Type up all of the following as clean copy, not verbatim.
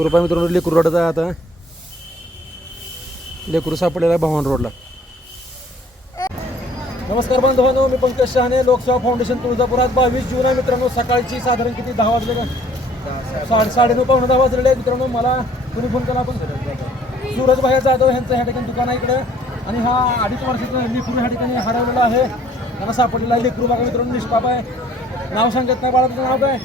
कृपा मित्रांनो लेकरू रोडचा आहे आता. लेकरू सापडलेला आहे भवान रोडला. नमस्कार बांधवांनो, मी पंकज शहाणे, लोकसेवा फाउंडेशन तुळजापूर. आज 22 जून आहे मित्रांनो. सकाळची साधारण किती 10 वाजले का? 9:30 पावणे 10 वाजलेले आहेत मित्रांनो. मला तुम्ही फोन केला आपण सूरज भाई जाधव यांचं ह्या ठिकाणी दुकान आहे इकडे. आणि हा 2.5 वर्षाचा लेकरू ह्या ठिकाणी हरवलेला आहे. त्यांना सापडलेला आहे लेकरू. बघा मित्रांनो, निष्पाप आहे. नाव सांगत नाही. बाळा तुझं नाव काय?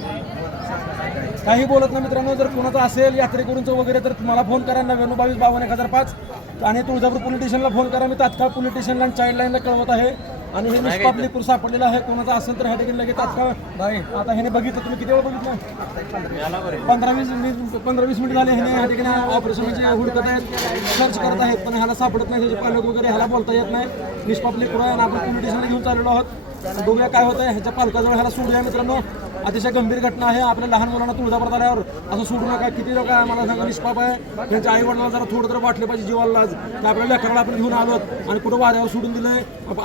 काही बोलत नाही मित्रांनो. जर कोणाचं असेल यात्रेकरूंचं वगैरे तर मला फोन करा 9922521005 आणि तुळजापूर पोलीस स्टेशनला फोन करा. मी तात्काळ पोलीस स्टेशनला आणि चाइल्डलाईनला कळवत आहे. आणि हे निष्पाप लेकरू सापडलेलं आहे. कोणाचं असेल तर ह्या ठिकाणी लगेच तात्काळ नाही. आता ह्याने बघितलं, तुम्ही किती वेळ बघितलं? 15-20 मिनिट झाले. ह्याने ह्या ठिकाणी ऑपरेशनचे हुडकत आहेत, सर्च करत आहेत, पण ह्याला सापडत नाही. त्याचे पालक वगैरे ह्याला बोलता येत नाही. निष्पाप लेकरू आहे आणि आपण पोलीस स्टेशनला घेऊन चाललेलो आहोत. बघूया काय होतं. ह्याच्या पालकाजवळ ह्याला सोडूया मित्रांनो. अतिशय गंभीर घटना आहे. आपल्या लहान मुलांना तुळजापुरात आल्यावर असं सोडू नका. किती लोक आहे मला सांगा, निष्पाप आहे. त्यांच्या आई वडिलांना जरा थोडं तर वाटलं पाहिजे जीवाला लाज. तर आपल्या लेकराला आपण घेऊन आलो आणि कुठं वाऱ्यावर सोडून दिलंय.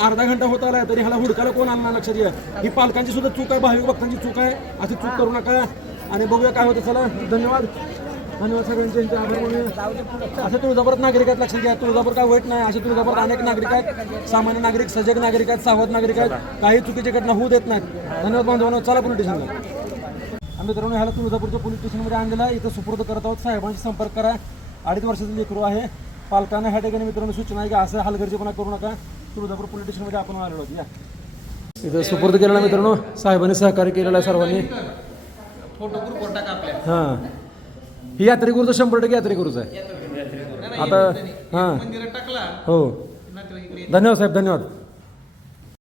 अर्धा घंटा होत आलाय तरी ह्याला हुडकायला कोण आणणार? लक्षात घ्या, ही पालकांची सुद्धा चूक आहे, भाविक भक्तांची चूक आहे. अशी चूक करू नका. आणि बघूया काय होतं. चला, धन्यवाद सगळ्यांचे आभार मानूया. असे तुळजापुरात नागरिक आहेत, लक्षात घ्या. तुळजापूर काय वाईट नाही. असे तुळजापुरात अनेक नागरिक आहेत. सामान्य नागरिक, सजग नागरिक आहेत, सावध नागरिक आहेत. काही चुकीची घटना होऊ देत नाहीत. धन्यवाद बांधवांनो. चला पोलीस स्टेशनला. आम्ही मित्रांनो ह्याला तुळजापूरच्या पोलीस स्टेशनमध्ये आणलेला आहे. इथं सुपूर्द करत आहोत. साहेबांशी संपर्क करा. 2.5 वर्षाचं लेकरू आहे. पालकांना ह्या ठिकाणी मित्रांनो सूचना आहे की असं हलगर्जीपणा करू नका. तुळजापूर पोलीस स्टेशनमध्ये आपण आलेलो आहोत. या इथं सुपूर्द केलेला मित्रांनो. साहेबांनी सहकार्य केलेलं आहे सर्वांनी. हां, ही यात्रेकरूचं 100% यात्रेकरूचं आहे आता. हां, हो, धन्यवाद साहेब, धन्यवाद.